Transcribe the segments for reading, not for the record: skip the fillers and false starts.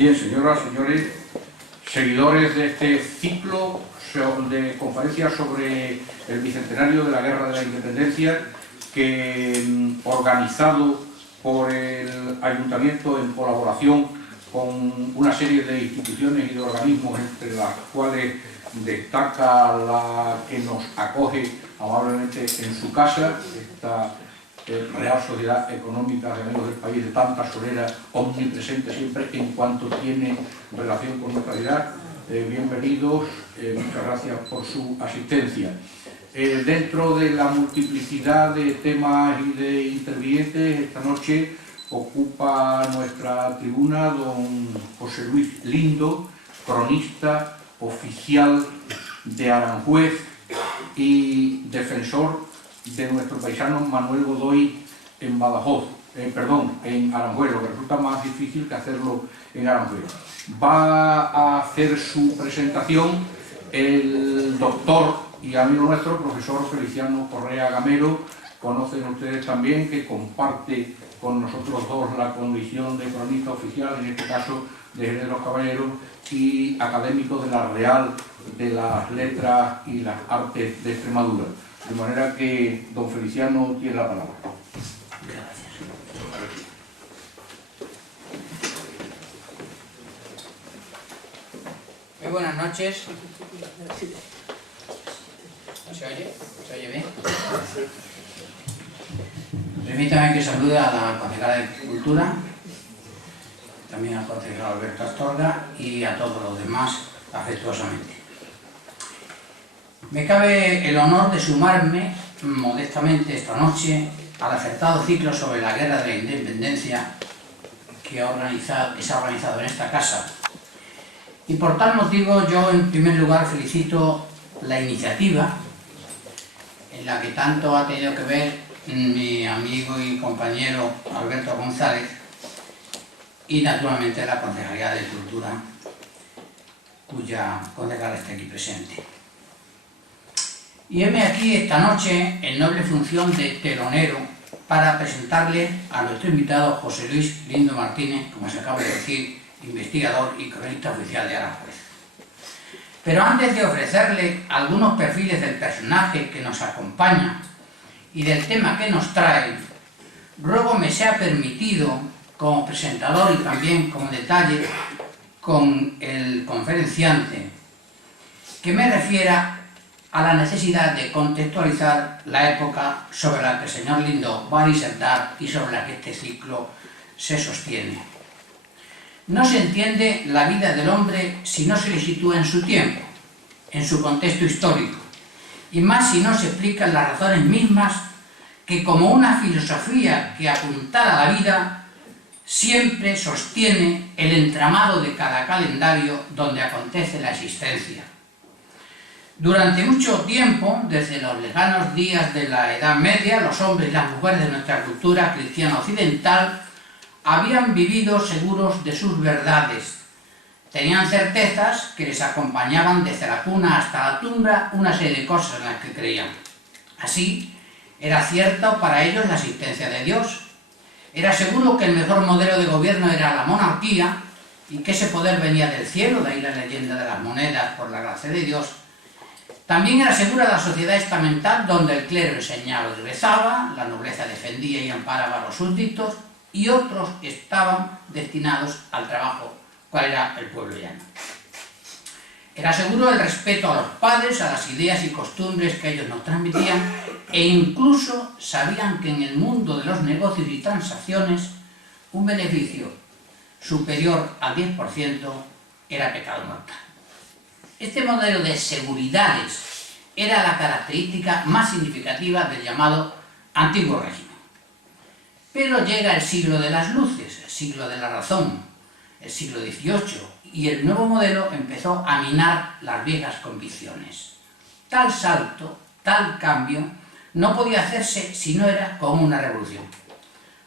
Bien, señoras, señores, seguidores de este ciclo de conferencias sobre el bicentenario de la Guerra de la Independencia, que organizado por el Ayuntamiento en colaboración con una serie de instituciones y de organismos, entre las cuales destaca la que nos acoge amablemente en su casa, esta Real Sociedad Económica de Amigos del País de tanta solera, omnipresente siempre en cuanto tiene relación con nuestra vida. Bienvenidos, muchas gracias por su asistencia. Dentro de la multiplicidad de temas y de intervinientes, esta noche ocupa nuestra tribuna don José Luis Lindo, cronista oficial de Aranjuez y defensor de nuestro paisano Manuel Godoy en Badajoz, en Aranjuez, lo que resulta más difícil que hacerlo en Aranjuez. Va a hacer su presentación el doctor y amigo nuestro, profesor Feliciano Correa Gamero. Conocen ustedes también que comparte con nosotros dos la condición de cronista oficial, en este caso de Jerez de los Caballeros, y académico de la Real de las Letras y las Artes de Extremadura. De manera que don Feliciano tiene la palabra. Gracias. Muy buenas noches. ¿Se oye? ¿Se oye bien? Permítame que salude a la concejala de Cultura, también al concejal Alberto Astorga y a todos los demás afectuosamente. Me cabe el honor de sumarme modestamente esta noche al acertado ciclo sobre la Guerra de la Independencia que se ha organizado en esta casa. Y por tal motivo yo en primer lugar felicito la iniciativa en la que tanto ha tenido que ver mi amigo y compañero Alberto González y naturalmente la Concejalía de Cultura, cuya concejala está aquí presente. Y heme aquí esta noche en noble función de telonero para presentarle a nuestro invitado José Luis Lindo Martínez, como se acaba de decir, investigador y cronista oficial de Aranjuez. Pero antes de ofrecerle algunos perfiles del personaje que nos acompaña y del tema que nos trae, ruego me sea permitido, como presentador y también como detalle con el conferenciante, que me refiera a la necesidad de contextualizar la época sobre la que el señor Lindo va a disertar y sobre la que este ciclo se sostiene. No se entiende la vida del hombre si no se le sitúa en su tiempo, en su contexto histórico, y más si no se explican las razones mismas que, como una filosofía que apuntala a la vida, siempre sostiene el entramado de cada calendario donde acontece la existencia. Durante mucho tiempo, desde los lejanos días de la Edad Media, los hombres y las mujeres de nuestra cultura cristiana occidental habían vivido seguros de sus verdades. Tenían certezas que les acompañaban desde la cuna hasta la tumba, una serie de cosas en las que creían. Así, era cierto para ellos la existencia de Dios. Era seguro que el mejor modelo de gobierno era la monarquía y que ese poder venía del cielo, de ahí la leyenda de las monedas por la gracia de Dios. También era segura la sociedad estamental, donde el clero enseñaba y rezaba, la nobleza defendía y amparaba a los súbditos, y otros estaban destinados al trabajo, cual era el pueblo llano. Era seguro el respeto a los padres, a las ideas y costumbres que ellos nos transmitían, e incluso sabían que en el mundo de los negocios y transacciones un beneficio superior al 10% era pecado mortal. Este modelo de seguridades era la característica más significativa del llamado Antiguo Régimen. Pero llega el siglo de las luces, el siglo de la razón, el siglo XVIII, y el nuevo modelo empezó a minar las viejas convicciones. Tal salto, tal cambio, no podía hacerse si no era como una revolución.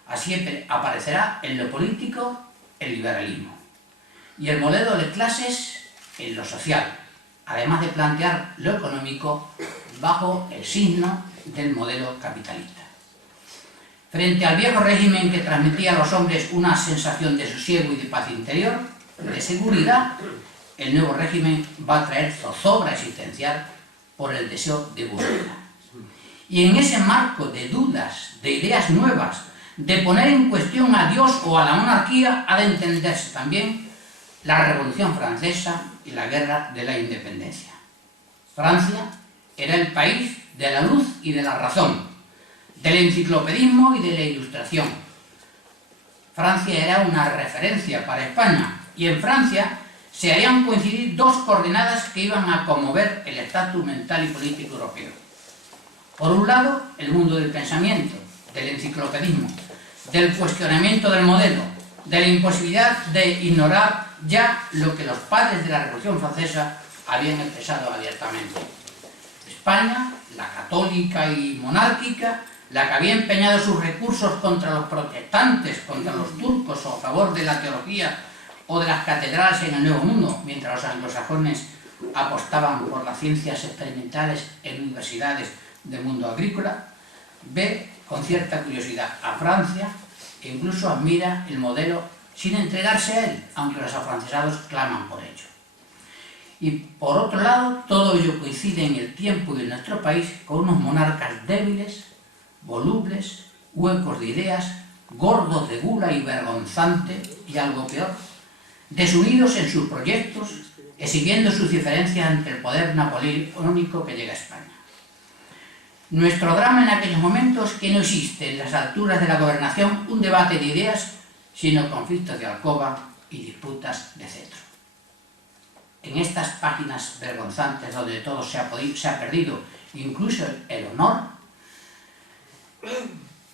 Así aparecerá en lo político el liberalismo y el modelo de clases en lo social, además de plantear lo económico bajo el signo del modelo capitalista. Frente al viejo régimen que transmitía a los hombres una sensación de sosiego y de paz interior, de seguridad, el nuevo régimen va a traer zozobra existencial por el deseo de búsqueda. Y en ese marco de dudas, de ideas nuevas, de poner en cuestión a Dios o a la monarquía, ha de entenderse también la Revolución Francesa y la Guerra de la Independencia. Francia era el país de la luz y de la razón, del enciclopedismo y de la ilustración. Francia era una referencia para España, y en Francia se harían coincidir dos coordenadas que iban a conmover el estatus mental y político europeo. Por un lado, el mundo del pensamiento, del enciclopedismo, del cuestionamiento del modelo, de la imposibilidad de ignorar ya lo que los padres de la Revolución Francesa habían expresado abiertamente. España, la católica y monárquica, la que había empeñado sus recursos contra los protestantes, contra los turcos o a favor de la teología o de las catedrales en el Nuevo Mundo, mientras los anglosajones apostaban por las ciencias experimentales en universidades del mundo agrícola, ve con cierta curiosidad a Francia e incluso admira el modelo sin entregarse a él, aunque los afrancesados claman por ello. Y por otro lado, todo ello coincide en el tiempo y en nuestro país con unos monarcas débiles, volubles, huecos de ideas, gordos de gula y vergonzantes, y algo peor, desunidos en sus proyectos, exhibiendo sus diferencias ante el poder napoleónico que llega a España. Nuestro drama en aquellos momentos es que no existe en las alturas de la gobernación un debate de ideas, sino conflictos de alcoba y disputas de cetro. En estas páginas vergonzantes donde todo se ha perdido, incluso el honor,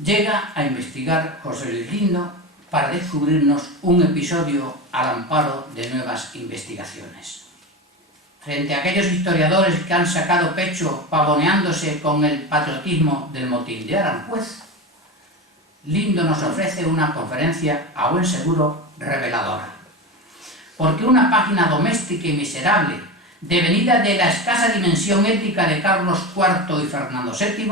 llega a investigar José Luis Lindo para descubrirnos un episodio al amparo de nuevas investigaciones. Frente a aquellos historiadores que han sacado pecho pavoneándose con el patriotismo del motín de Aranjuez, Lindo nos ofrece una conferencia a buen seguro reveladora. Porque una página doméstica y miserable, devenida de la escasa dimensión ética de Carlos IV y Fernando VII,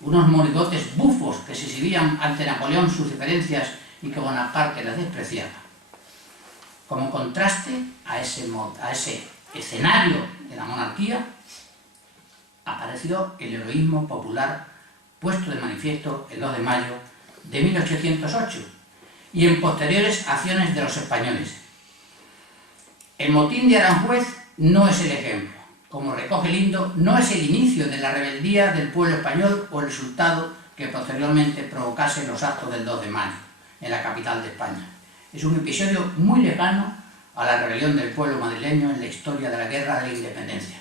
unos monigotes bufos que se exhibían ante Napoleón sus diferencias y que Bonaparte las despreciaba. Como contraste a ese escenario de la monarquía, apareció el heroísmo popular puesto de manifiesto el 2 de mayo de 1808 y en posteriores acciones de los españoles. El motín de Aranjuez no es el ejemplo. Como recoge Lindo, no es el inicio de la rebeldía del pueblo español o el resultado que posteriormente provocase los actos del 2 de mayo en la capital de España. Es un episodio muy lejano a la rebelión del pueblo madrileño en la historia de la Guerra de la Independencia.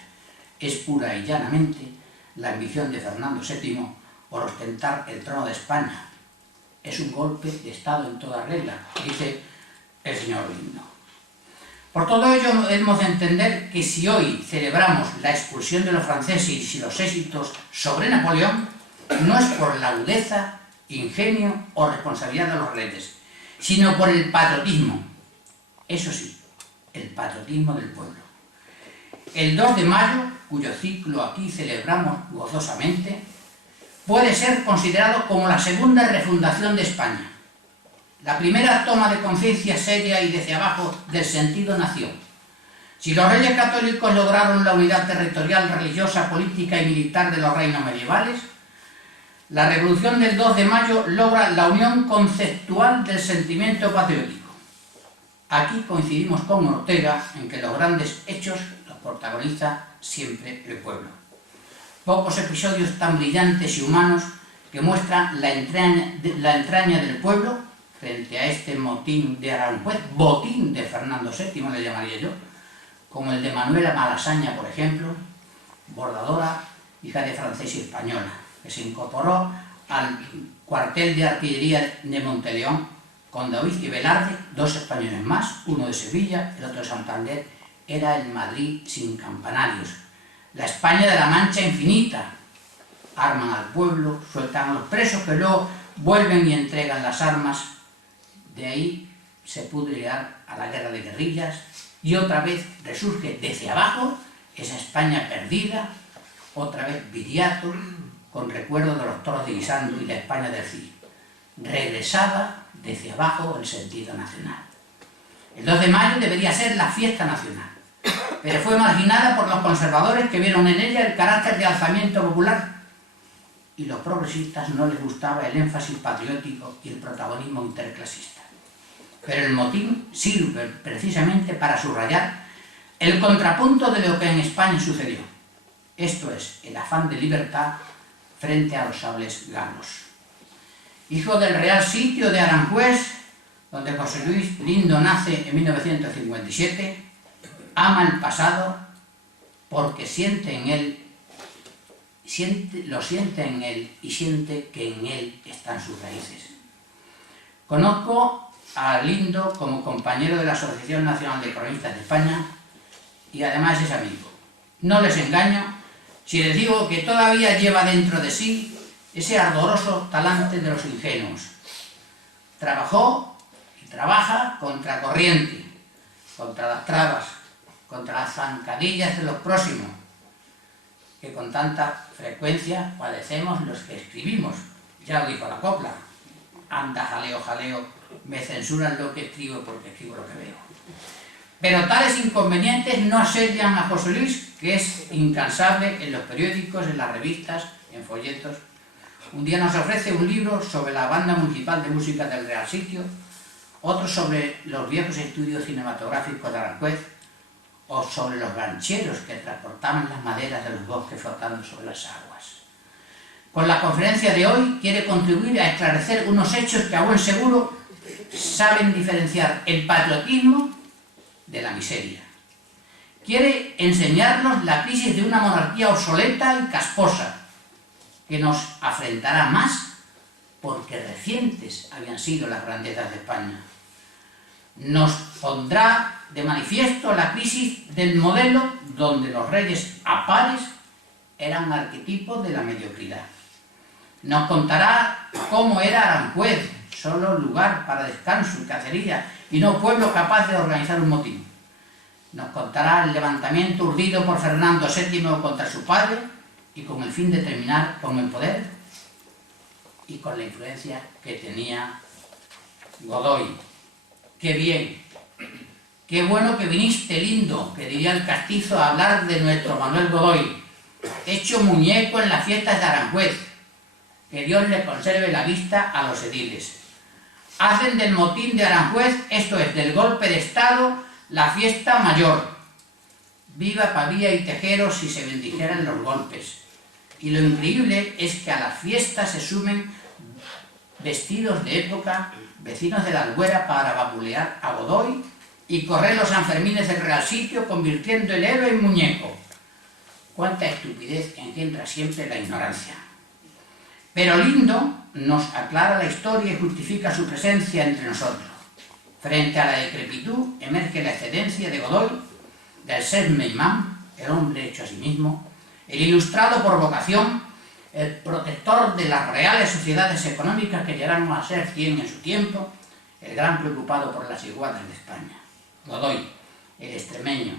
Es pura y llanamente la ambición de Fernando VII por ostentar el trono de España. Es un golpe de Estado en toda regla, dice el señor Lindo. Por todo ello debemos entender que si hoy celebramos la expulsión de los franceses y los éxitos sobre Napoleón, no es por la agudeza, ingenio o responsabilidad de los reyes, sino por el patriotismo. Eso sí, el patriotismo del pueblo. El 2 de mayo, cuyo ciclo aquí celebramos gozosamente, puede ser considerado como la segunda refundación de España. La primera toma de conciencia seria y desde abajo del sentido nación. Si los reyes católicos lograron la unidad territorial, religiosa, política y militar de los reinos medievales, la revolución del 2 de mayo logra la unión conceptual del sentimiento patriótico. Aquí coincidimos con Ortega en que los grandes hechos los protagoniza siempre el pueblo. Pocos episodios tan brillantes y humanos que muestran la entraña del pueblo frente a este motín de Aranjuez, botín de Fernando VII le llamaría yo, como el de Manuela Malasaña, por ejemplo, bordadora, hija de francesa y española, que se incorporó al cuartel de artillería de Monteleón con David y Velarde, dos españoles más, uno de Sevilla, el otro de Santander. Era el Madrid sin campanarios, la España de la Mancha infinita. Arman al pueblo, sueltan a los presos que luego vuelven y entregan las armas. De ahí se pudo llegar a la guerra de guerrillas y otra vez resurge desde abajo esa España perdida, otra vez Viriato, con recuerdos de los toros de Guisando y la España del Cid. Regresaba desde abajo el sentido nacional. El 2 de mayo debería ser la fiesta nacional, pero fue marginada por los conservadores que vieron en ella el carácter de alzamiento popular, y los progresistas no les gustaba el énfasis patriótico y el protagonismo interclasista. Pero el motín sirve precisamente para subrayar el contrapunto de lo que en España sucedió. Esto es, el afán de libertad frente a los sables galos. Hijo del Real Sitio de Aranjuez, donde José Luis Lindo nace en 1957, ama el pasado porque lo siente en él y siente que en él están sus raíces. Conozco a Lindo como compañero de la Asociación Nacional de Cronistas de España y además es amigo. No les engaño si les digo que todavía lleva dentro de sí ese ardoroso talante de los ingenuos. Trabajó y trabaja contra corriente, contra las trabas, contra las zancadillas de los próximos, que con tanta frecuencia padecemos los que escribimos. Ya lo dijo la copla: anda, jaleo, jaleo, me censuran lo que escribo porque escribo lo que veo. Pero tales inconvenientes no asedian a José Luis, que es incansable en los periódicos, en las revistas, en folletos. Un día nos ofrece un libro sobre la Banda Municipal de Música del Real Sitio, otro sobre los viejos estudios cinematográficos de Aranjuez, o sobre los gancheros que transportaban las maderas de los bosques flotando sobre las aguas. Con la conferencia de hoy quiere contribuir a esclarecer unos hechos que a buen seguro saben diferenciar el patriotismo de la miseria. Quiere enseñarnos la crisis de una monarquía obsoleta y casposa, que nos afrentará más porque recientes habían sido las grandezas de España. Nos pondrá de manifiesto la crisis del modelo donde los reyes apares eran arquetipos de la mediocridad. Nos contará cómo era Aranjuez, solo lugar para descanso y cacería, y no pueblo capaz de organizar un motín. Nos contará el levantamiento urdido por Fernando VII contra su padre, y con el fin de terminar con el poder y con la influencia que tenía Godoy. ¡Qué bien! ¡Qué bueno que viniste, Lindo!, que diría el castizo, a hablar de nuestro Manuel Godoy, hecho muñeco en las fiestas de Aranjuez. Que Dios le conserve la vista a los ediles. Hacen del motín de Aranjuez, esto es, del golpe de Estado, la fiesta mayor. Viva Pavía y Tejero si se bendijeran los golpes. Y lo increíble es que a las fiestas se sumen vestidos de época, vecinos de la Albuera, para vapulear a Godoy y correr los Sanfermines del Real Sitio, convirtiendo el héroe en muñeco. Cuánta estupidez engendra siempre la ignorancia. Pero Lindo nos aclara la historia y justifica su presencia entre nosotros. Frente a la decrepitud emerge la excedencia de Godoy, del self-made-man, el hombre hecho a sí mismo, el ilustrado por vocación, el protector de las reales sociedades económicas que llegaron a ser 100 en su tiempo, el gran preocupado por las igualdades de España. Godoy, el extremeño.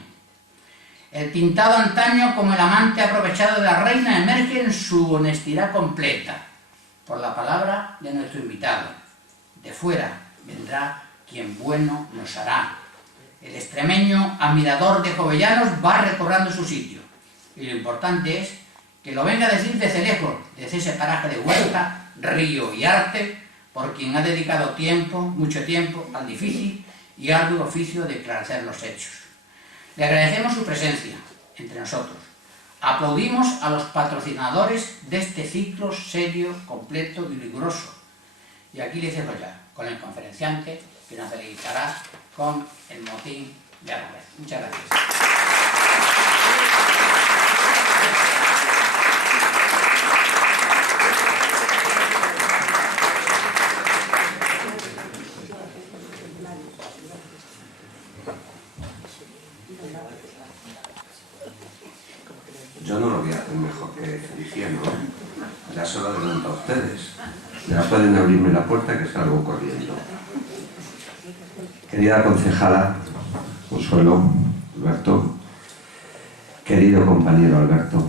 El pintado antaño como el amante aprovechado de la reina emerge en su honestidad completa, por la palabra de nuestro invitado. De fuera vendrá quien bueno nos hará. El extremeño, admirador de Jovellanos, va recobrando su sitio. Y lo importante es que lo venga a decir desde lejos, desde ese paraje de Huerta, río y arte, por quien ha dedicado tiempo, mucho tiempo, al difícil y arduo oficio de esclarecer los hechos. Le agradecemos su presencia entre nosotros. Aplaudimos a los patrocinadores de este ciclo serio, completo y riguroso. Y aquí les dejo ya con el conferenciante que nos deleitará con el motín de Aranjuez. Muchas gracias. Yo no lo voy a hacer mejor que Feliciano. Ya se lo adelanto a ustedes. Ya pueden abrirme la puerta que salgo corriendo. Querida concejala Consuelo, Alberto, querido compañero Alberto,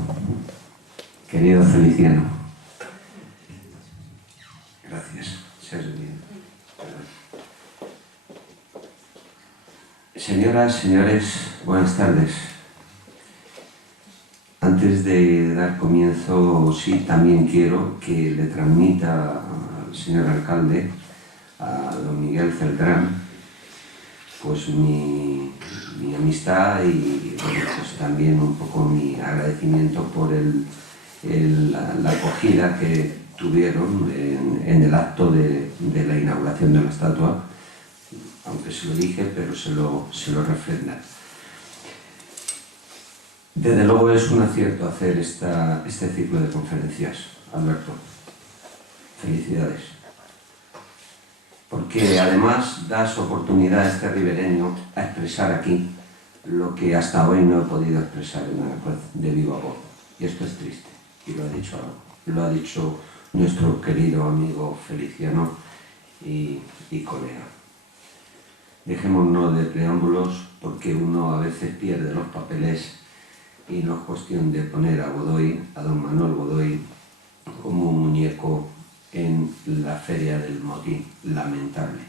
querido Feliciano, gracias, seas bien. Señoras, señores, buenas tardes. Antes de dar comienzo, sí, también quiero que le transmita al señor alcalde, a don Miguel Celdrán, pues mi amistad y bueno, pues también un poco mi agradecimiento por la acogida que tuvieron en el acto de la inauguración de la estatua, aunque se lo dije, pero se lo refrenda. Desde luego es un acierto hacer este ciclo de conferencias, Alberto. Felicidades. Porque además das oportunidad a este ribereño a expresar aquí lo que hasta hoy no he podido expresar en Aranjuez de viva voz. Y esto es triste, y lo ha dicho nuestro querido amigo Feliciano y colega. Dejémonos de preámbulos, porque uno a veces pierde los papeles y no es cuestión de poner a Godoy, a don Manuel Godoy, como un muñeco en la feria del motín, lamentable.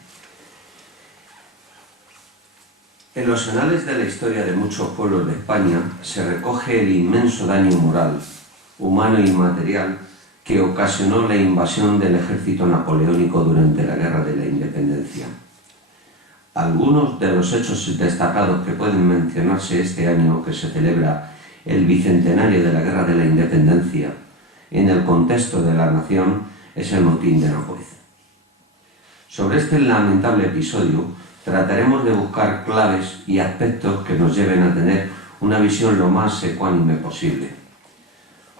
En los anales de la historia de muchos pueblos de España se recoge el inmenso daño moral, humano y material que ocasionó la invasión del ejército napoleónico durante la Guerra de la Independencia. Algunos de los hechos destacados que pueden mencionarse este año que se celebra el bicentenario de la Guerra de la Independencia en el contexto de la nación es el motín de Aranjuez. Sobre este lamentable episodio trataremos de buscar claves y aspectos que nos lleven a tener una visión lo más ecuánime posible.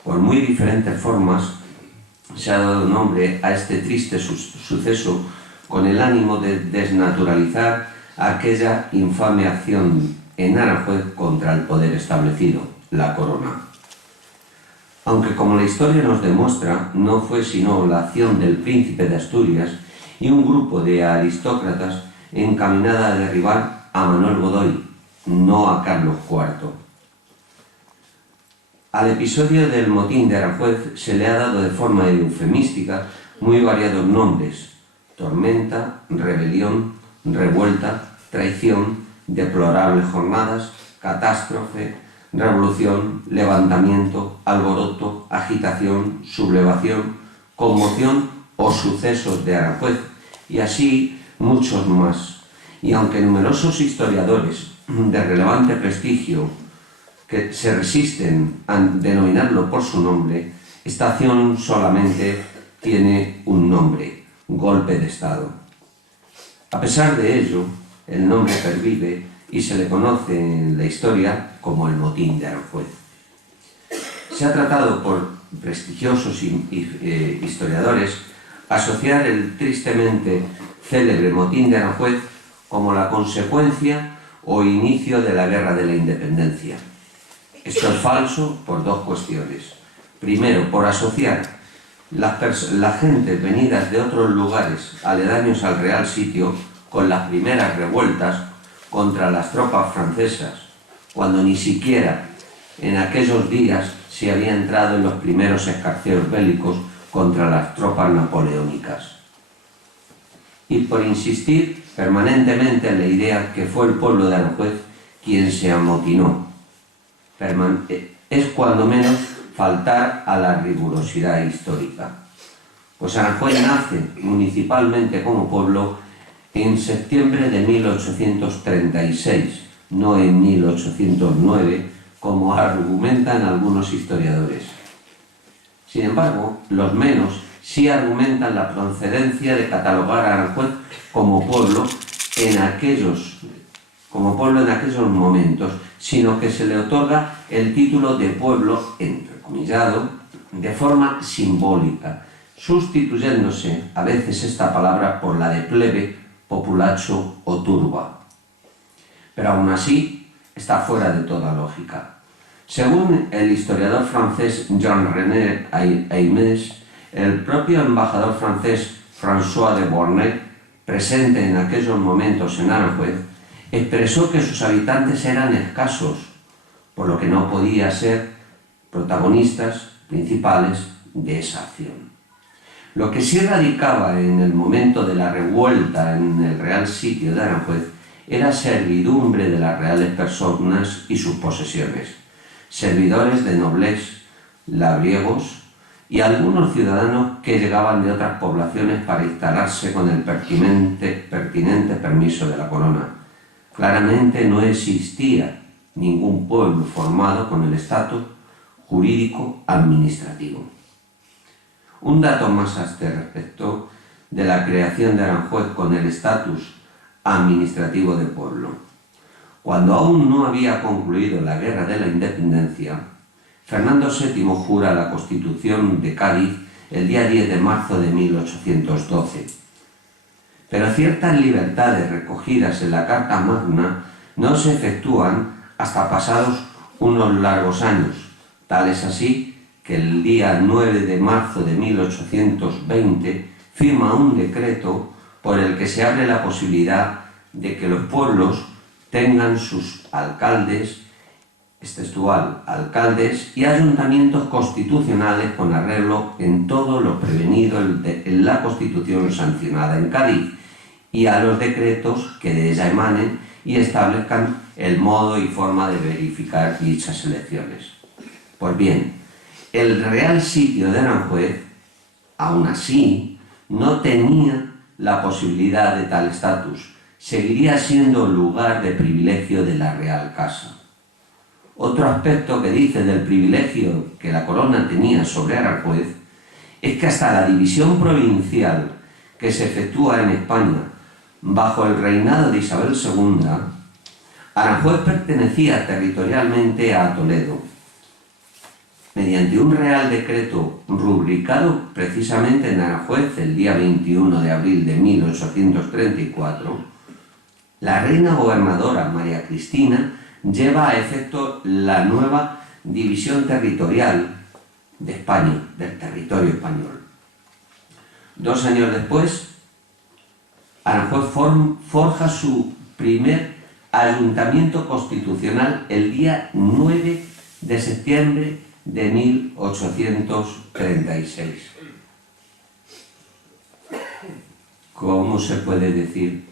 Por muy diferentes formas se ha dado nombre a este triste suceso con el ánimo de desnaturalizar aquella infame acción en Aranjuez contra el poder establecido, la corona. Aunque, como la historia nos demuestra, no fue sino la acción del príncipe de Asturias y un grupo de aristócratas encaminada a derribar a Manuel Godoy, no a Carlos IV. Al episodio del motín de Aranjuez se le ha dado de forma eufemística muy variados nombres: tormenta, rebelión, revuelta, traición, deplorables jornadas, catástrofe, revolución, levantamiento, alboroto, agitación, sublevación, conmoción o sucesos de Aranjuez, y así muchos más. Y aunque numerosos historiadores de relevante prestigio que se resisten a denominarlo por su nombre, esta acción solamente tiene un nombre: golpe de Estado. A pesar de ello, el nombre pervive y se le conoce en la historia como el motín de Aranjuez. Se ha tratado por prestigiosos historiadores asociar el tristemente célebre motín de Aranjuez como la consecuencia o inicio de la Guerra de la Independencia. Esto es falso por dos cuestiones. Primero, por asociar la gente venidas de otros lugares aledaños al Real Sitio con las primeras revueltas contra las tropas francesas, cuando ni siquiera en aquellos días se había entrado en los primeros escarceos bélicos contra las tropas napoleónicas. Y por insistir permanentemente en la idea que fue el pueblo de Aranjuez quien se amotinó. Es cuando menos faltar a la rigurosidad histórica. Pues Aranjuez nace municipalmente como pueblo en septiembre de 1836, no en 1809, como argumentan algunos historiadores. Sin embargo, los menos sí argumentan la procedencia de catalogar a Aranjuez como pueblo en aquellos momentos, sino que se le otorga el título de pueblo, entrecomillado, de forma simbólica, sustituyéndose a veces esta palabra por la de plebe, populacho o turba. Pero aún así está fuera de toda lógica. Según el historiador francés Jean-René Aimés, el propio embajador francés François de Bornet, presente en aquellos momentos en Aranjuez, expresó que sus habitantes eran escasos, por lo que no podía ser protagonistas principales de esa acción. Lo que sí radicaba en el momento de la revuelta en el Real Sitio de Aranjuez era servidumbre de las reales personas y sus posesiones, servidores de nobles, labriegos y algunos ciudadanos que llegaban de otras poblaciones para instalarse con el pertinente permiso de la corona. Claramente no existía ningún pueblo formado con el estatus jurídico administrativo. Un dato más a este respecto de la creación de Aranjuez con el estatus administrativo de pueblo. Cuando aún no había concluido la Guerra de la Independencia, Fernando VII jura la Constitución de Cádiz el día 10 de marzo de 1812. Pero ciertas libertades recogidas en la Carta Magna no se efectúan hasta pasados unos largos años. Tal es así que el día 9 de marzo de 1820 firma un decreto por el que se abre la posibilidad de que los pueblos tengan sus alcaldes, es textual, alcaldes y ayuntamientos constitucionales con arreglo en todo lo prevenido en la Constitución sancionada en Cádiz y a los decretos que de ella emanen y establezcan el modo y forma de verificar dichas elecciones. Pues bien, el Real Sitio de Aranjuez, aún así, no tenía la posibilidad de tal estatus. Seguiría siendo lugar de privilegio de la Real Casa. Otro aspecto que dice del privilegio que la corona tenía sobre Aranjuez es que hasta la división provincial que se efectúa en España bajo el reinado de Isabel II, Aranjuez pertenecía territorialmente a Toledo. Mediante un real decreto rubricado precisamente en Aranjuez el día 21 de abril de 1834, la reina gobernadora María Cristina lleva a efecto la nueva división territorial de España, del territorio español. 2 años después, Aranjuez forja su primer ayuntamiento constitucional el día 9 de septiembre de 1836. ¿Cómo se puede decir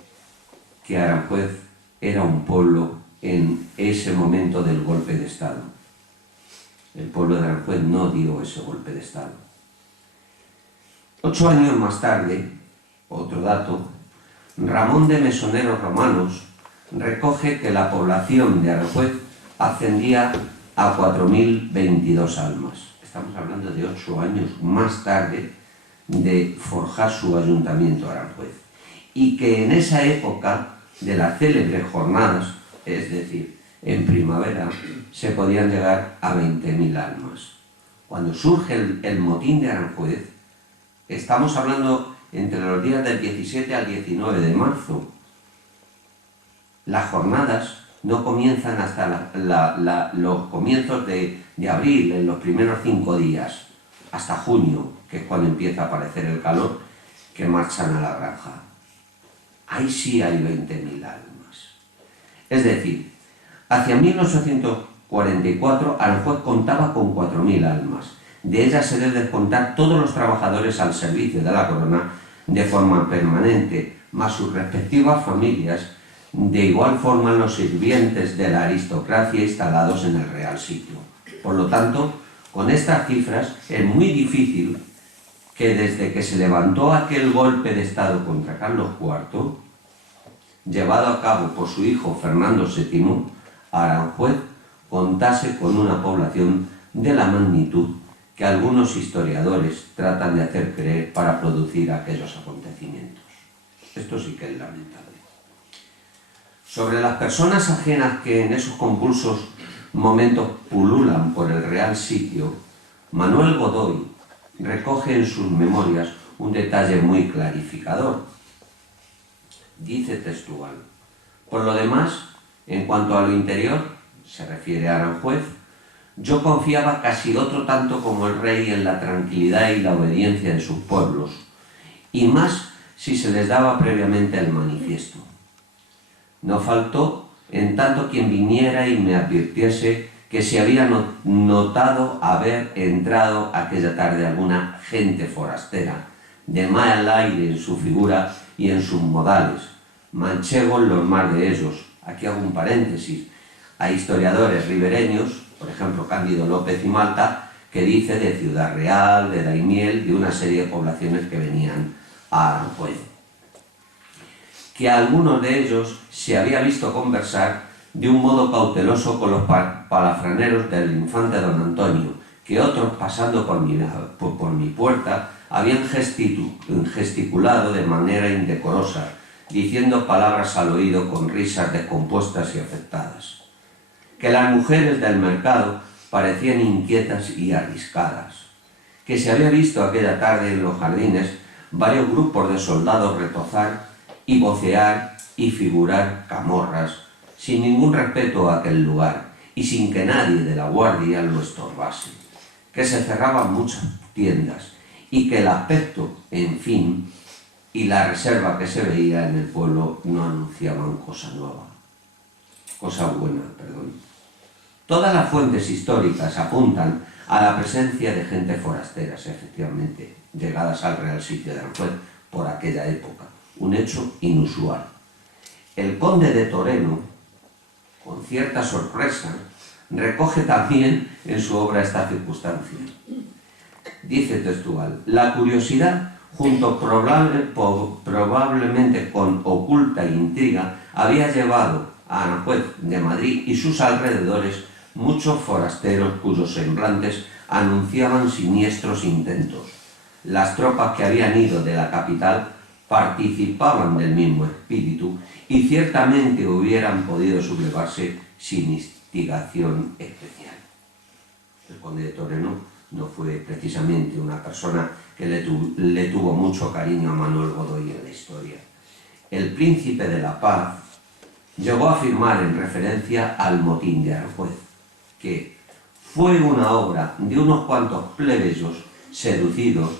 que Aranjuez era un pueblo en ese momento del golpe de Estado? El pueblo de Aranjuez no dio ese golpe de Estado. 8 años más tarde, otro dato, Ramón de Mesoneros Romanos recoge que la población de Aranjuez ascendía a 4.022 almas. Estamos hablando de 8 años más tarde de forjar su ayuntamiento Aranjuez. Y que en esa época de las célebres jornadas, es decir, en primavera, se podían llegar a 20.000 almas. Cuando surge el motín de Aranjuez, estamos hablando entre los días del 17 al 19 de marzo. Las jornadas no comienzan hasta los comienzos de abril, en los primeros 5 días, hasta junio, que es cuando empieza a aparecer el calor, que marchan a la granja. Ahí sí hay 20.000 almas. Es decir, hacia 1844 Aranjuez contaba con 4.000 almas. De ellas se debe descontar todos los trabajadores al servicio de la corona de forma permanente, más sus respectivas familias. De igual forma los sirvientes de la aristocracia instalados en el Real Sitio. Por lo tanto, con estas cifras es muy difícil que desde que se levantó aquel golpe de Estado contra Carlos IV, llevado a cabo por su hijo Fernando VII, Aranjuez contase con una población de la magnitud que algunos historiadores tratan de hacer creer para producir aquellos acontecimientos. Esto sí que es lamentable. Sobre las personas ajenas que en esos convulsos momentos pululan por el Real Sitio, Manuel Godoy recoge en sus memorias un detalle muy clarificador. Dice textual: por lo demás, en cuanto a lo interior, se refiere a Aranjuez, yo confiaba casi otro tanto como el rey en la tranquilidad y la obediencia de sus pueblos, y más si se les daba previamente el manifiesto. No faltó en tanto quien viniera y me advirtiese que se había notado haber entrado aquella tarde alguna gente forastera, de mal aire en su figura y en sus modales, manchegos los más de ellos. Aquí hago un paréntesis. Hay historiadores ribereños, por ejemplo Cándido López y Malta, que dice de Ciudad Real, de Daimiel, de una serie de poblaciones que venían a Aranjuez. Que a algunos de ellos se había visto conversar de un modo cauteloso con los palafraneros del infante don Antonio, que otros, pasando por mi puerta, habían gesticulado de manera indecorosa, diciendo palabras al oído con risas descompuestas y afectadas. Que las mujeres del mercado parecían inquietas y arriscadas. Que se había visto aquella tarde en los jardines varios grupos de soldados retozar y vocear y figurar camorras, sin ningún respeto a aquel lugar y sin que nadie de la guardia lo estorbase. Que se cerraban muchas tiendas y que el aspecto, en fin, y la reserva que se veía en el pueblo no anunciaban cosa buena. Todas las fuentes históricas apuntan a la presencia de gente forasteras, efectivamente, llegadas al Real Sitio de Aranjuez por aquella época, un hecho inusual. El conde de Toreno, con cierta sorpresa, recoge también en su obra esta circunstancia. Dice textual: la curiosidad, junto probablemente con oculta intriga, había llevado a Aranjuez de Madrid y sus alrededores muchos forasteros cuyos semblantes anunciaban siniestros intentos. Las tropas que habían ido de la capital participaban del mismo espíritu y ciertamente hubieran podido sublevarse sin instigación especial. El conde de Toreno no fue precisamente una persona que le tuvo mucho cariño a Manuel Godoy en la historia. El príncipe de la paz llegó a afirmar en referencia al motín de Aranjuez que fue una obra de unos cuantos plebeyos seducidos,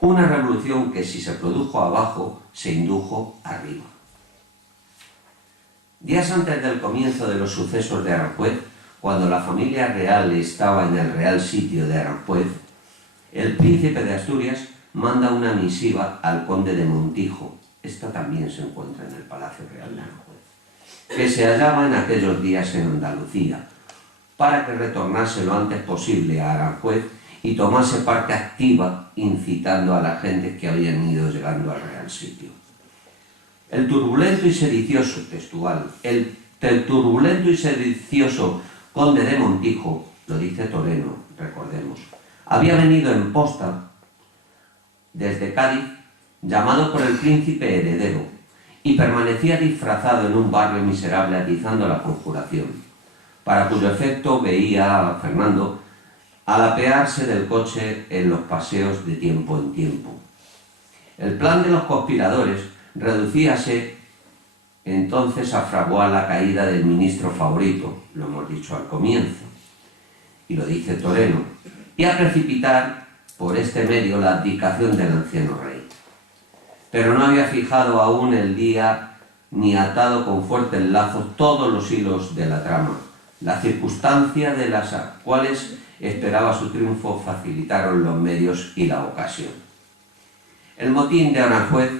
una revolución que si se produjo abajo, se indujo arriba. Días antes del comienzo de los sucesos de Aranjuez, cuando la familia real estaba en el Real Sitio de Aranjuez, el príncipe de Asturias manda una misiva al conde de Montijo, esta también se encuentra en el Palacio Real de Aranjuez, que se hallaba en aquellos días en Andalucía, para que retornase lo antes posible a Aranjuez y tomase parte activa incitando a la gente que habían ido llegando al Real Sitio. El turbulento y sedicioso, textual, el turbulento y sedicioso conde de Montijo, lo dice Toreno, recordemos, había venido en posta desde Cádiz, llamado por el príncipe heredero, y permanecía disfrazado en un barrio miserable atizando la conjuración, para cuyo efecto veía a Fernando al apearse del coche en los paseos de tiempo en tiempo. El plan de los conspiradores reducíase entonces a fraguar la caída del ministro favorito, lo hemos dicho al comienzo, y lo dice Toreno, y a precipitar por este medio la abdicación del anciano rey. Pero no había fijado aún el día ni atado con fuertes lazos todos los hilos de la trama. La circunstancia de las cuales esperaba su triunfo facilitaron los medios y la ocasión. El motín de Aranjuez,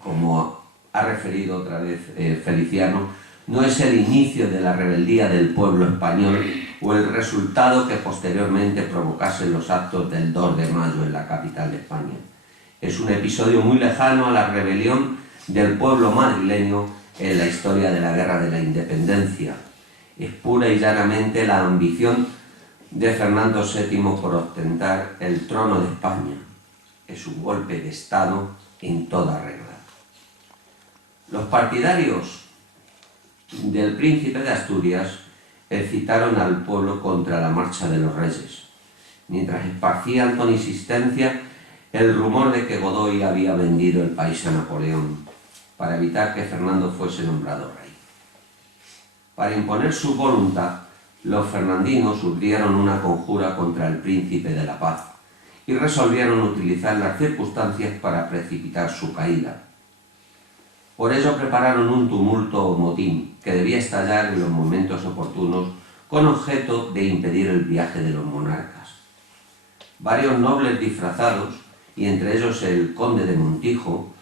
como ha referido otra vez Feliciano, no es el inicio de la rebeldía del pueblo español o el resultado que posteriormente provocasen los actos del 2 de mayo en la capital de España. Es un episodio muy lejano a la rebelión del pueblo madrileño en la historia de la Guerra de la Independencia. Es pura y llanamente la ambición de Fernando VII por ostentar el trono de España. Es un golpe de Estado en toda regla. Los partidarios del príncipe de Asturias excitaron al pueblo contra la marcha de los reyes, mientras esparcían con insistencia el rumor de que Godoy había vendido el país a Napoleón para evitar que Fernando fuese nombrado rey. Para imponer su voluntad, los fernandinos urdieron una conjura contra el príncipe de la paz y resolvieron utilizar las circunstancias para precipitar su caída. Por ello prepararon un tumulto o motín que debía estallar en los momentos oportunos con objeto de impedir el viaje de los monarcas. Varios nobles disfrazados, y entre ellos el conde de Montijo,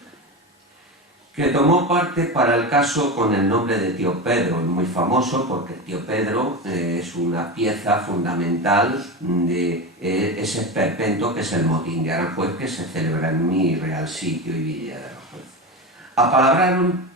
que tomó parte para el caso con el nombre de Tío Pedro, muy famoso porque Tío Pedro es una pieza fundamental de ese esperpento que es el motín de Aranjuez, que se celebra en mi real sitio y villa de Aranjuez. Apalabraron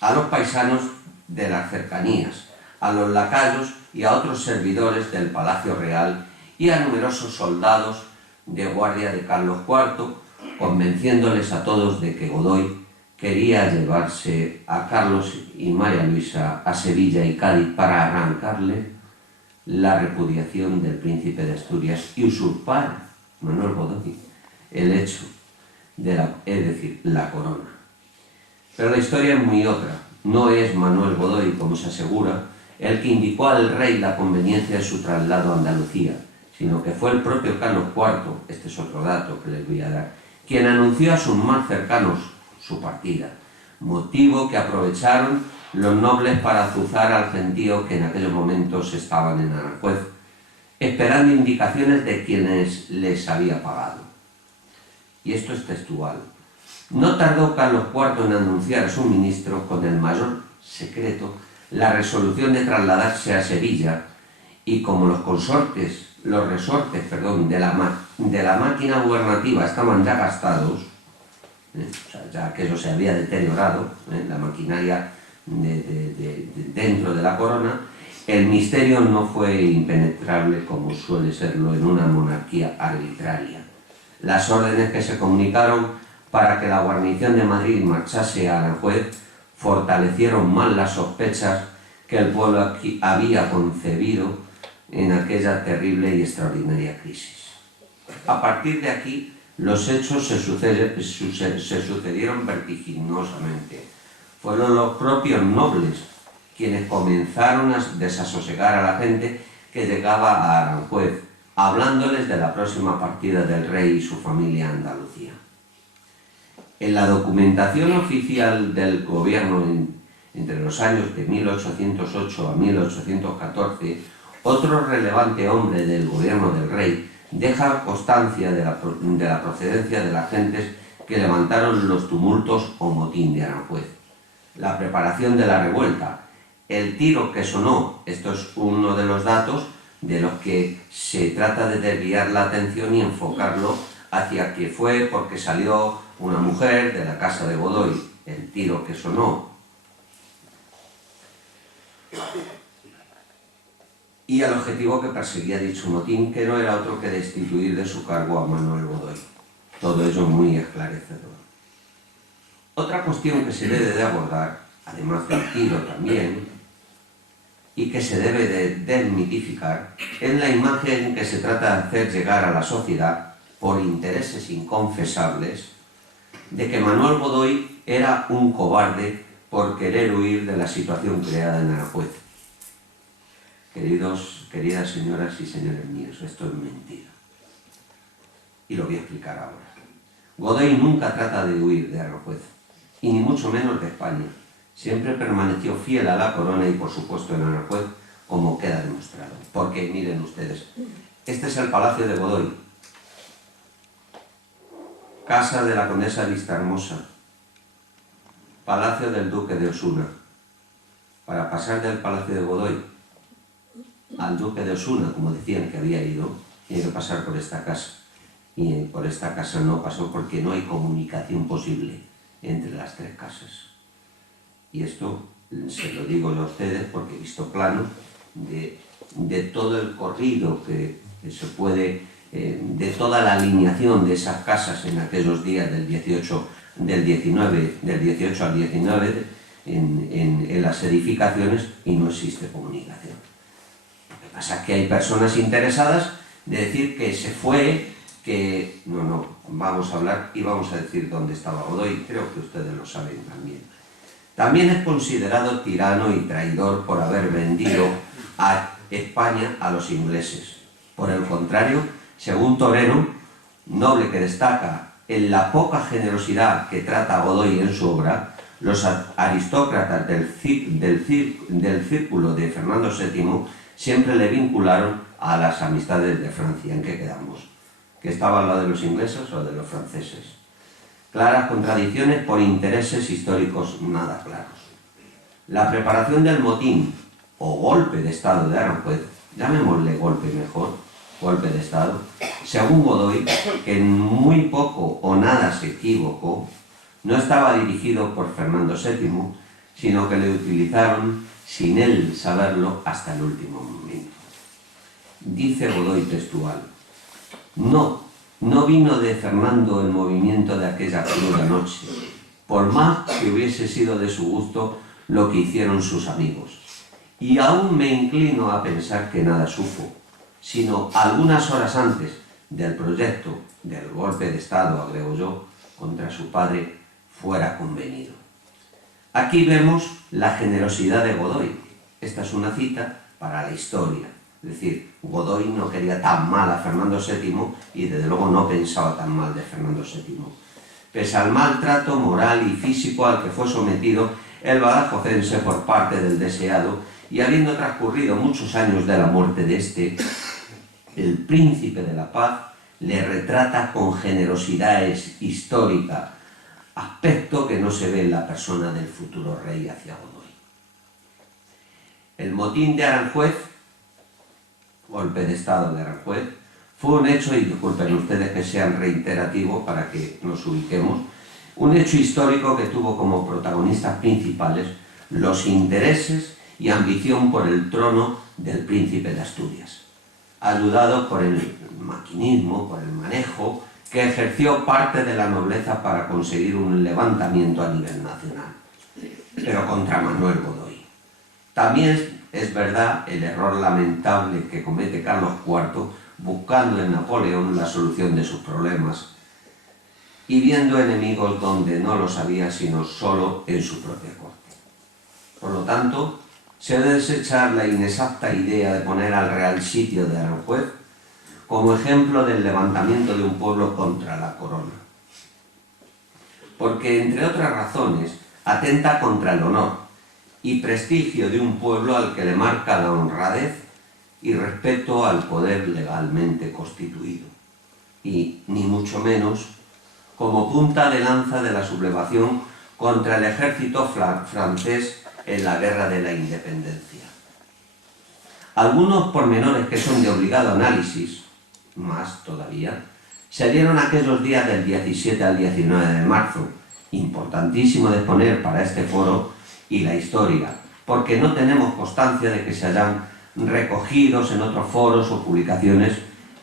a los paisanos de las cercanías, a los lacayos y a otros servidores del Palacio Real y a numerosos soldados de guardia de Carlos IV, convenciéndoles a todos de que Godoy quería llevarse a Carlos y María Luisa a Sevilla y Cádiz para arrancarle la repudiación del príncipe de Asturias y usurpar, Manuel Godoy, el hecho es decir, la corona. Pero la historia es muy otra. No es Manuel Godoy, como se asegura, el que indicó al rey la conveniencia de su traslado a Andalucía, sino que fue el propio Carlos IV, este es otro dato que les voy a dar, quien anunció a sus más cercanos su partida, motivo que aprovecharon los nobles para azuzar al gentío que en aquellos momentos estaban en Aranjuez, esperando indicaciones de quienes les había pagado. Y esto es textual. No tardó Carlos IV en anunciar a su ministro con el mayor secreto la resolución de trasladarse a Sevilla y como los resortes de la máquina gubernativa estaban ya gastados, o sea, ya que eso se había deteriorado, la maquinaria dentro de la corona, el misterio no fue impenetrable como suele serlo en una monarquía arbitraria. Las órdenes que se comunicaron para que la guarnición de Madrid marchase a Aranjuez fortalecieron más las sospechas que el pueblo aquí había concebido en aquella terrible y extraordinaria crisis. A partir de aquí, los hechos se sucedieron vertiginosamente. Fueron los propios nobles quienes comenzaron a desasosegar a la gente que llegaba a Aranjuez, hablándoles de la próxima partida del rey y su familia a Andalucía. En la documentación oficial del gobierno entre los años de 1808 a 1814, otro relevante hombre del gobierno del rey deja constancia de la procedencia de las gentes que levantaron los tumultos o motín de Aranjuez, la preparación de la revuelta, el tiro que sonó. Esto es uno de los datos de los que se trata de desviar la atención y enfocarlo hacia que fue porque salió una mujer de la casa de Godoy, el tiro que sonó. Y al objetivo que perseguía dicho motín, que no era otro que destituir de su cargo a Manuel Godoy. Todo ello muy esclarecedor. Otra cuestión que se debe de abordar, además del tiro también, y que se debe de desmitificar, es la imagen que se trata de hacer llegar a la sociedad, por intereses inconfesables, de que Manuel Godoy era un cobarde por querer huir de la situación creada en Aranjuez. Queridas señoras y señores míos, esto es mentira. Y lo voy a explicar ahora. Godoy nunca trata de huir de Aranjuez, y ni mucho menos de España. Siempre permaneció fiel a la corona y, por supuesto, en Aranjuez, como queda demostrado. Porque, miren ustedes, este es el Palacio de Godoy, casa de la condesa Vistahermosa, palacio del duque de Osuna. Para pasar del Palacio de Godoy al duque de Osuna, como decían que había ido, tiene que pasar por esta casa. Y por esta casa no pasó porque no hay comunicación posible entre las tres casas. Y esto se lo digo a ustedes porque he visto plano de todo el corrido que se puede, de toda la alineación de esas casas en aquellos días del 18 al 19 en las edificaciones, y no existe comunicación. Lo que pasa es que hay personas interesadas de decir que se fue, que no, vamos a hablar y vamos a decir dónde estaba Godoy. Creo que ustedes lo saben también. También es considerado tirano y traidor por haber vendido a España a los ingleses. Por el contrario, según Toreno, noble que destaca en la poca generosidad que trata Godoy en su obra, los aristócratas del círculo de Fernando VII siempre le vincularon a las amistades de Francia. ¿En qué quedamos? ¿Que estaba al lado de los ingleses o de los franceses? claras contradicciones por intereses históricos nada claros. La preparación del motín o golpe de Estado de Aranjuez, llamémosle golpe mejor, golpe de Estado, según Godoy, que en muy poco o nada se equivocó, no estaba dirigido por Fernando VII, sino que le utilizaron, sin él saberlo, hasta el último momento. Dice Godoy textual: no vino de Fernando el movimiento de aquella cruda noche, por más que hubiese sido de su gusto lo que hicieron sus amigos. Y aún me inclino a pensar que nada supo, sino algunas horas antes del proyecto del golpe de Estado, agrego yo, contra su padre, fuera convenido. Aquí vemos la generosidad de Godoy. Esta es una cita para la historia. Es decir, Godoy no quería tan mal a Fernando VII y desde luego no pensaba tan mal de Fernando VII. Pese al maltrato moral y físico al que fue sometido el badajozense por parte del deseado, y habiendo transcurrido muchos años de la muerte de este, el príncipe de la paz le retrata con generosidad histórica, aspecto que no se ve en la persona del futuro rey hacia Godoy. El motín de Aranjuez, golpe de Estado de Aranjuez, fue un hecho, y disculpen ustedes que sean reiterativos para que nos ubiquemos, un hecho histórico que tuvo como protagonistas principales los intereses y ambición por el trono del príncipe de Asturias, ayudado por el maquinismo, por el manejo que ejerció parte de la nobleza para conseguir un levantamiento a nivel nacional, pero contra Manuel Godoy. También es verdad el error lamentable que comete Carlos IV buscando en Napoleón la solución de sus problemas y viendo enemigos donde no los había sino solo en su propia corte. Por lo tanto, se debe desechar la inexacta idea de poner al Real Sitio de Aranjuez como ejemplo del levantamiento de un pueblo contra la corona, porque, entre otras razones, atenta contra el honor y prestigio de un pueblo al que le marca la honradez y respeto al poder legalmente constituido, y, ni mucho menos, como punta de lanza de la sublevación contra el ejército francés en la Guerra de la Independencia. Algunos pormenores que son de obligado análisis, más todavía, se dieron aquellos días del 17 al 19 de marzo, importantísimo de exponer para este foro y la historia, porque no tenemos constancia de que se hayan recogidos en otros foros o publicaciones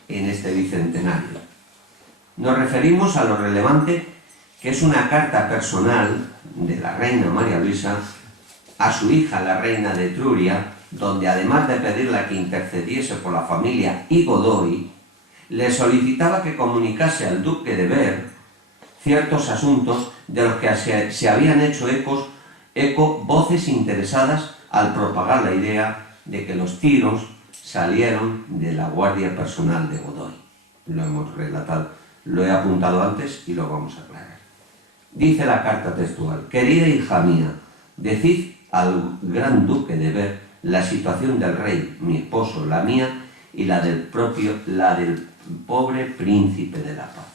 en este bicentenario. Nos referimos a lo relevante que es una carta personal de la reina María Luisa a su hija, la reina de Etruria, donde además de pedirle que intercediese por la familia y Godoy, le solicitaba que comunicase al duque de Berg ciertos asuntos de los que se habían hecho eco voces interesadas al propagar la idea de que los tiros salieron de la guardia personal de Godoy. Lo hemos relatado, lo he apuntado antes y lo vamos a aclarar. Dice la carta textual: querida hija mía, decid al gran duque de Berg la situación del rey, mi esposo, la mía y la del pobre príncipe de la paz.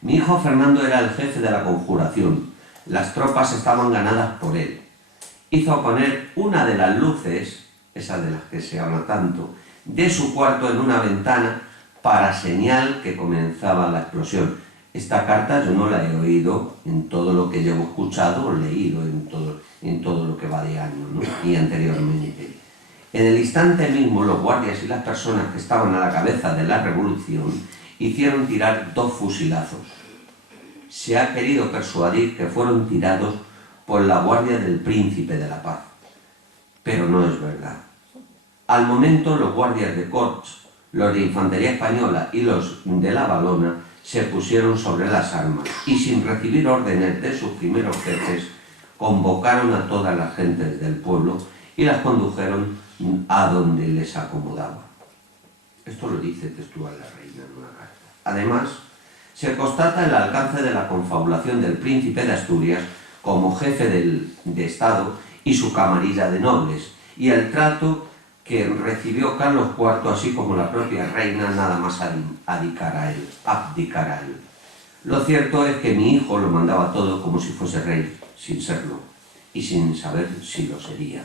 Mi hijo Fernando era el jefe de la conjuración, las tropas estaban ganadas por él. Hizo poner una de las luces, esa de las que se habla tanto, de su cuarto en una ventana para señal que comenzaba la explosión. Esta carta yo no la he oído en todo lo que llevo escuchado o leído en todo lo que va de año, ¿no? Y anteriormente. En el instante mismo, los guardias y las personas que estaban a la cabeza de la revolución hicieron tirar 2 fusilazos. Se ha querido persuadir que fueron tirados por la guardia del príncipe de la paz, pero no es verdad. Al momento, los guardias de Corps, los de Infantería Española y los de la Valona se pusieron sobre las armas y, sin recibir órdenes de sus primeros jefes, convocaron a todas las gentes del pueblo y las condujeron a donde les acomodaba. Esto lo dice textual la reina en una carta. Además, se constata el alcance de la confabulación del príncipe de Asturias como jefe de Estado y su camarilla de nobles, y el trato que recibió Carlos IV, así como la propia reina, nada más abdicar a él. Lo cierto es que mi hijo lo mandaba todo como si fuese rey, sin serlo, y sin saber si lo sería.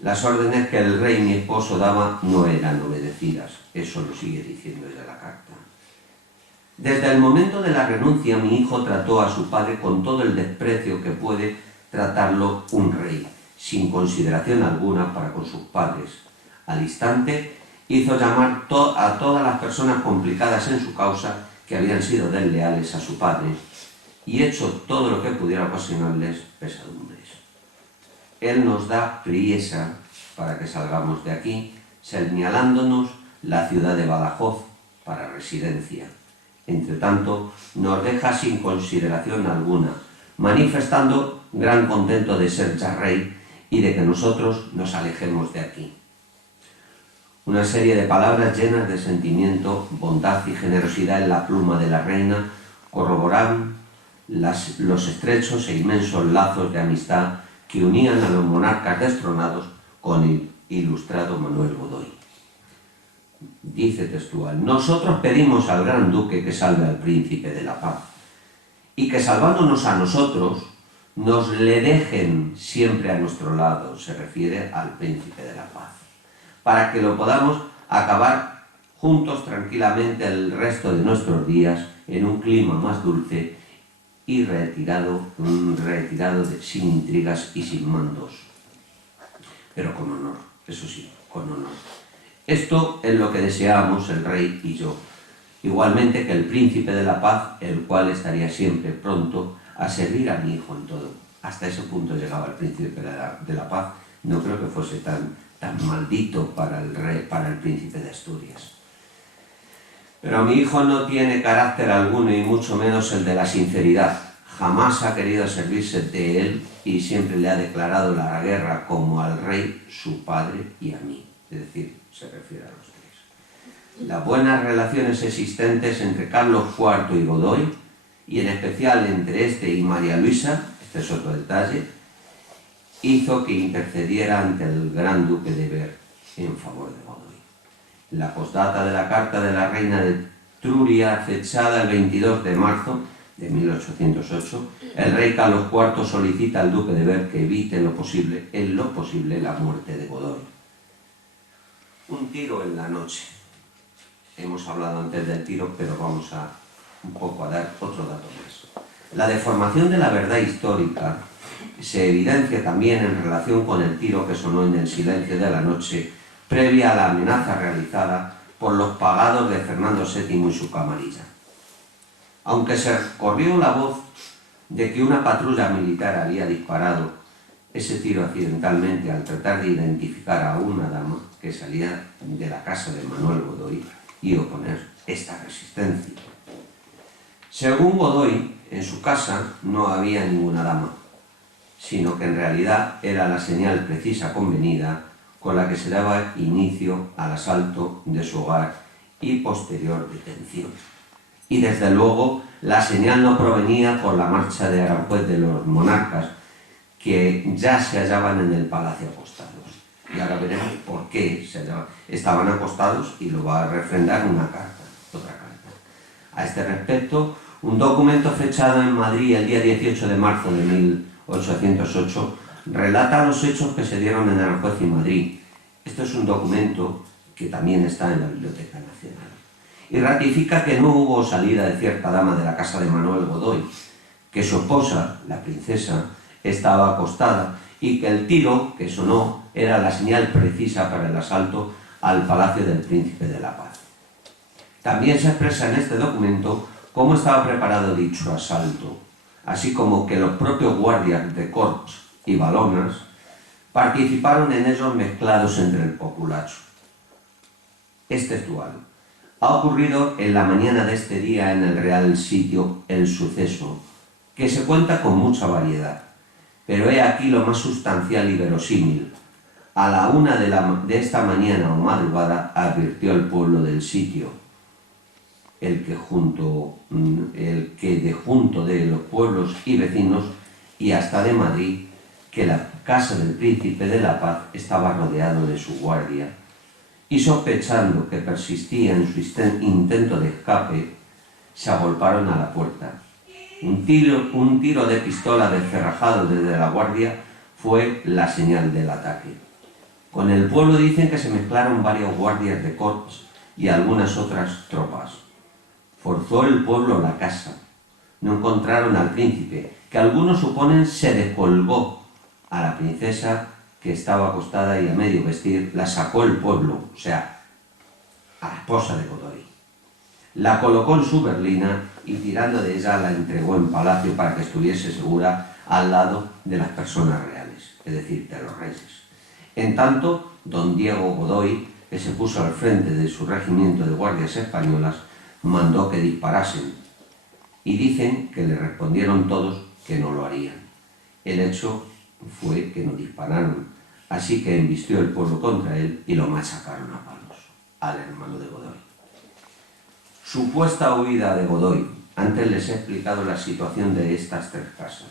Las órdenes que el rey, mi esposo, daba no eran obedecidas, eso lo sigue diciendo desde la carta. Desde el momento de la renuncia, mi hijo trató a su padre con todo el desprecio que puede tratarlo un rey, sin consideración alguna para con sus padres. Al instante, hizo llamar a todas las personas complicadas en su causa que habían sido desleales a su padre y hecho todo lo que pudiera ocasionarles pesadumbres. Él nos da priesa para que salgamos de aquí, señalándonos la ciudad de Badajoz para residencia. Entre tanto, nos deja sin consideración alguna, manifestando gran contento de ser ya rey y de que nosotros nos alejemos de aquí. Una serie de palabras llenas de sentimiento, bondad y generosidad en la pluma de la reina corroboraban los estrechos e inmensos lazos de amistad que unían a los monarcas destronados con el ilustrado Manuel Godoy. Dice textual: nosotros pedimos al gran duque que salve al príncipe de la paz y que salvándonos a nosotros nos le dejen siempre a nuestro lado, se refiere al príncipe de la paz, para que lo podamos acabar juntos tranquilamente el resto de nuestros días en un clima más dulce y retirado sin intrigas y sin mandos, pero con honor, eso sí, con honor. Esto es lo que deseamos el rey y yo, igualmente que el príncipe de la paz, el cual estaría siempre pronto a servir a mi hijo en todo. Hasta ese punto llegaba el príncipe de la paz. No creo que fuese tan maldito para el rey, para el príncipe de Asturias. Pero mi hijo no tiene carácter alguno y mucho menos el de la sinceridad. Jamás ha querido servirse de él y siempre le ha declarado la guerra como al rey, su padre y a mí. Es decir, se refiere a los tres. Las buenas relaciones existentes entre Carlos IV y Godoy, y en especial entre este y María Luisa, este es otro detalle, hizo que intercediera ante el gran duque de Berg en favor de Godoy. La postdata de la carta de la reina de Truria, fechada el 22 de marzo de 1808, el rey Carlos IV solicita al duque de Berg que evite en lo posible la muerte de Godoy. Un tiro en la noche. Hemos hablado antes del tiro, pero vamos a un poco a dar otro dato más. La deformación de la verdad histórica se evidencia también en relación con el tiro que sonó en el silencio de la noche previa a la amenaza realizada por los pagados de Fernando VII y su camarilla. Aunque se corrió la voz de que una patrulla militar había disparado ese tiro accidentalmente al tratar de identificar a una dama que salía de la casa de Manuel Godoy y oponer esta resistencia. Según Godoy, en su casa no había ninguna dama, sino que en realidad era la señal precisa convenida con la que se daba inicio al asalto de su hogar y posterior detención. Y desde luego la señal no provenía por la marcha de Aranjuez de los monarcas, que ya se hallaban en el palacio acostados. Y ahora veremos por qué estaban acostados y lo va a refrendar otra carta. A este respecto, un documento fechado en Madrid el día 18 de marzo de 1808 relata los hechos que se dieron en Aranjuez y Madrid. Esto es un documento que también está en la Biblioteca Nacional. Y ratifica que no hubo salida de cierta dama de la casa de Manuel Godoy, que su esposa, la princesa, estaba acostada y que el tiro que sonó era la señal precisa para el asalto al palacio del príncipe de la paz. También se expresa en este documento cómo estaba preparado dicho asalto, así como que los propios guardias de corps y balonas participaron en ellos mezclados entre el populacho. Es textual: ha ocurrido en la mañana de este día en el Real Sitio el suceso, que se cuenta con mucha variedad, pero he aquí lo más sustancial y verosímil. A la 1 de esta mañana o madrugada advirtió el pueblo del sitio, el que de junto de los pueblos y vecinos y hasta de Madrid, que la casa del príncipe de la paz estaba rodeado de su guardia, y sospechando que persistía en su intento de escape, se agolparon a la puerta. Un tiro de pistola descerrajado desde la guardia fue la señal del ataque. Con el pueblo dicen que se mezclaron varios guardias de corps y algunas otras tropas. Forzó el pueblo la casa. No encontraron al príncipe, que algunos suponen se descolgó. A la princesa, que estaba acostada y a medio vestir, la sacó el pueblo, o sea, a la esposa de Godoy. La colocó en su berlina y tirando de ella la entregó en palacio para que estuviese segura al lado de las personas reales, es decir, de los reyes. En tanto, don Diego Godoy, que se puso al frente de su regimiento de guardias españolas, mandó que disparasen, y dicen que le respondieron todos que no lo harían. El hecho fue que no dispararon, así que embistió el pueblo contra él y lo machacaron a palos, al hermano de Godoy. Supuesta huida de Godoy. Antes les he explicado la situación de estas tres casas.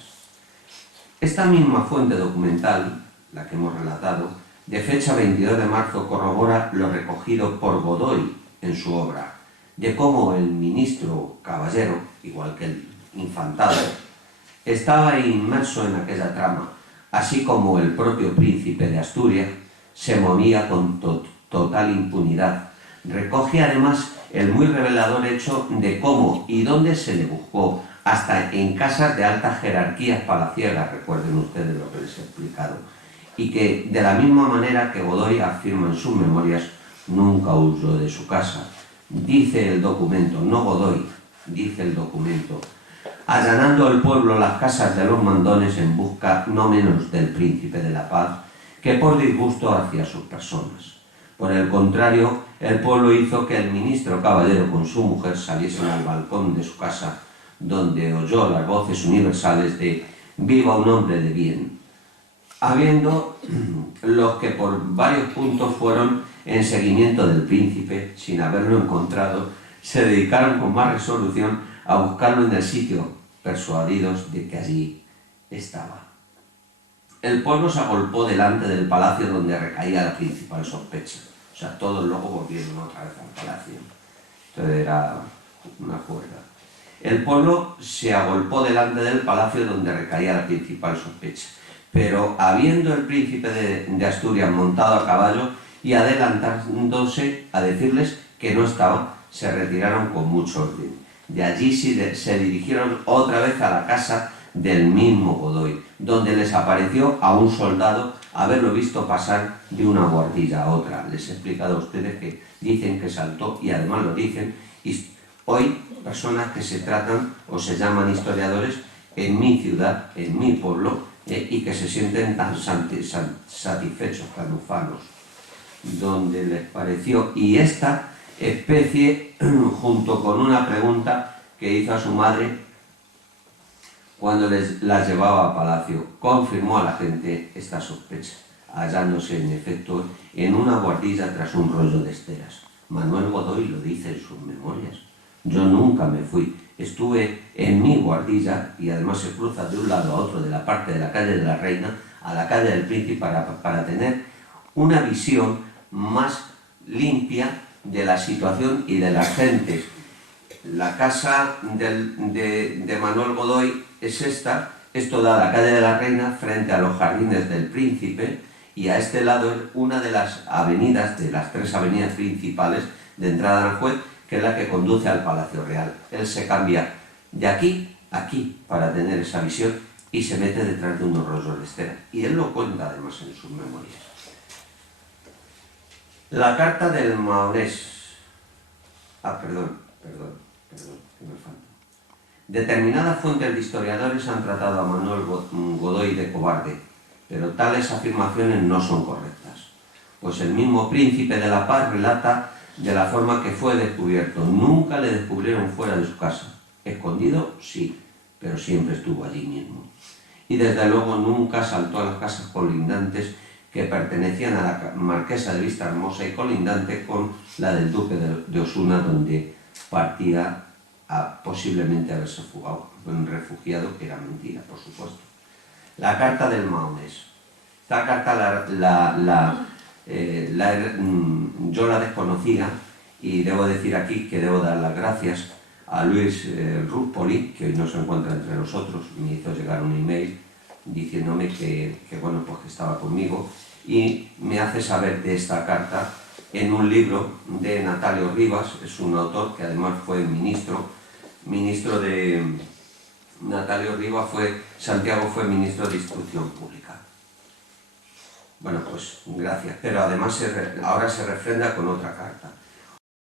Esta misma fuente documental, la que hemos relatado, de fecha 22 de marzo corrobora lo recogido por Godoy en su obra, de cómo el ministro Caballero, igual que el infantado, estaba inmerso en aquella trama, así como el propio príncipe de Asturias se movía con total impunidad. Recoge además el muy revelador hecho de cómo y dónde se le buscó, hasta en casas de altas jerarquías palaciegas, recuerden ustedes lo que les he explicado, y que de la misma manera que Godoy afirma en sus memorias, nunca huyó de su casa. Dice el documento, no Godoy, dice el documento, allanando el pueblo las casas de los mandones en busca no menos del príncipe de la paz que por disgusto hacia sus personas. Por el contrario, el pueblo hizo que el ministro Caballero con su mujer saliesen al balcón de su casa, donde oyó las voces universales de «Viva un hombre de bien», habiendo los que por varios puntos fueron en seguimiento del príncipe, sin haberlo encontrado, se dedicaron con más resolución a buscarlo en el sitio, persuadidos de que allí estaba. El pueblo se agolpó delante del palacio donde recaía la principal sospecha. O sea, todos luego volvieron otra vez al palacio. Entonces era una juerga. El pueblo se agolpó delante del palacio donde recaía la principal sospecha. Pero habiendo el príncipe de Asturias montado a caballo y adelantándose a decirles que no estaba, se retiraron con mucho orden. De allí se dirigieron otra vez a la casa del mismo Godoy, donde les apareció a un soldado haberlo visto pasar de una guardilla a otra. Les he explicado a ustedes que dicen que saltó, y además lo dicen, y hoy personas que se tratan o se llaman historiadores en mi ciudad, en mi pueblo, y que se sienten tan satisfechos, tan ufanos, donde les pareció. Y esta especie, junto con una pregunta que hizo a su madre cuando las llevaba a palacio, confirmó a la gente esta sospecha, hallándose en efecto en una guardilla tras un rollo de esteras. Manuel Godoy lo dice en sus memorias. Yo nunca me fui, estuve en mi guardilla, y además se cruza de un lado a otro de la parte de la calle de la Reina a la calle del Príncipe para tener una visión más limpia de la situación y de las gentes. La casa de Manuel Godoy es esta, esto da a la calle de la Reina frente a los jardines del Príncipe, y a este lado es una de las avenidas, de las tres avenidas principales de entrada a Aranjuez, que es la que conduce al Palacio Real. Él se cambia de aquí a aquí para tener esa visión y se mete detrás de unos rollos de estera. Y él lo cuenta además en sus memorias. La carta del Maonés. Perdón, que me falta. Determinadas fuentes de historiadores han tratado a Manuel Godoy de cobarde, pero tales afirmaciones no son correctas, pues el mismo Príncipe de la Paz relata de la forma que fue descubierto. Nunca le descubrieron fuera de su casa. Escondido, sí, pero siempre estuvo allí mismo. Y desde luego nunca saltó a las casas colindantes que pertenecían a la marquesa de Vistahermosa y colindante con la del duque de Osuna, donde partía a posiblemente haberse refugiado, que era mentira, por supuesto. La carta del Maonés. Esta carta yo la desconocía, y debo decir aquí que debo dar las gracias a Luis Ruspoli, que hoy no se encuentra entre nosotros, me hizo llegar un email diciéndome que bueno, pues que estaba conmigo, y me hace saber de esta carta en un libro de Natalio Rivas. Es un autor que además fue ministro de Natalio Rivas, Santiago fue ministro de Instrucción Pública. Bueno, pues gracias, pero además ahora se refrenda con otra carta.